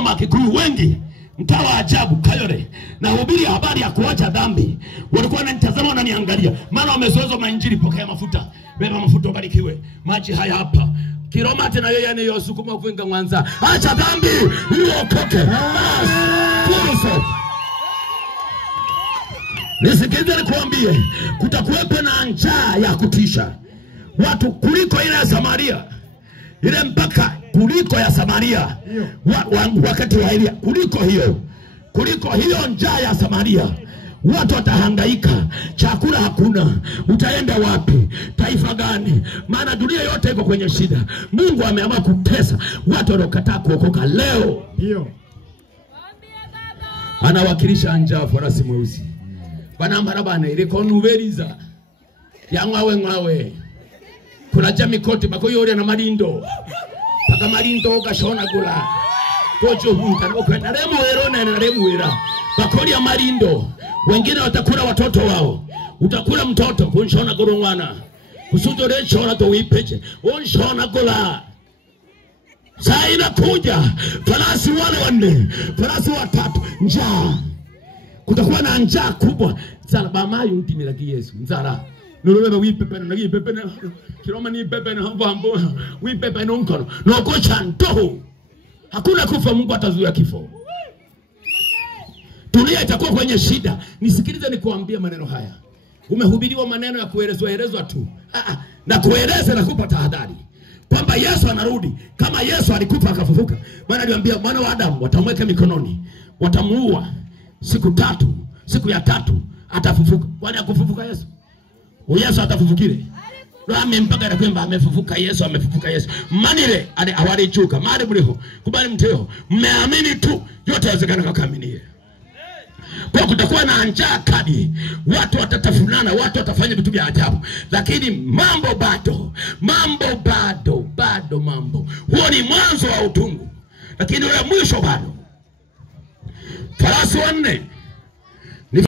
Kiroma Kikuyu wengi mtaa wa ajabu Kayole na hubiri habari ya kuacha dhambi. Walikuwa wananitazama wananiangalia. Maana wamezoezwa mainjili, pokea mafuta. Beba mafuta ubarikiwe. Maji haya hapa. Kiroma tena yeye ni yosukuma kuinga Mwanza. Acha dhambi, uokoke. Basi. Nisikilize nikuambie, kutakuwepo na njaa ya kutisha. Watu kuliko ile ya Samaria. Ile mpaka kuliko ya Samaria. Wakati wa Elia, kuliko hiyo njaa ya Samaria. Watu watahangaika, chakula hakuna, utaenda wapi, taifa gani? Maana dunia yote iko kwenye shida. Mungu ameamua kutesa watu wanaokataa kuokoka leo. Ndio. Anawakilisha njaa farasi mweusi. Bana marabana ile konuberiza. Ya ngwawe. Kuna jamii kote bakoyori na marindo. Paka marindo gashona gula. Kojo hunta kwenda remu wera. Bakori ya marindo. Wengine watakula watoto wao. Utakula mtoto kunshona gorongwana. Kusudore shona to wipeche. Unshona gula. Saa inakuja farasi wale wanne, farasi watatu, njaa. Kutakuwa na njaa kubwa. Zala bamayu ntimira ki Yesu. Nzara. Nurubeba wipepe na wipepe na Kiroma ni pepe na hambo. Wipepe na unkono. Nokocha ndoho. Hakuna kufa, Mungu atazuia kifo. Dunia itakuwa kwenye shida. Nisikilize nikuambia maneno haya. Umehubiriwa maneno ya kuelezwa tu. Na kueleza na kupa tahadhari. Kwamba Yesu anarudi. Kama Yesu alikufa akafufuka. Maana aliwaambia mwana wa Adamu watamweka mikononi. Watamuua siku 3. Siku ya 3 atafufuka. Kwani akufufuka Yesu? Yesu atafufukire. Rame mpaka na kwamba amefufuka Yesu, amefufuka Yesu. Manile awali chuka, mali mliho. Kubali mteo. Mmeamini tu, yote yawezekana kwa kuamini. Kwa kutakuwa na njaa kali, watu watatafunana, watu watafanya vitu vya ajabu. Lakini mambo bado. Huo ni mwanzo wa utungu. Lakini ule mwisho bado. Farasi wanne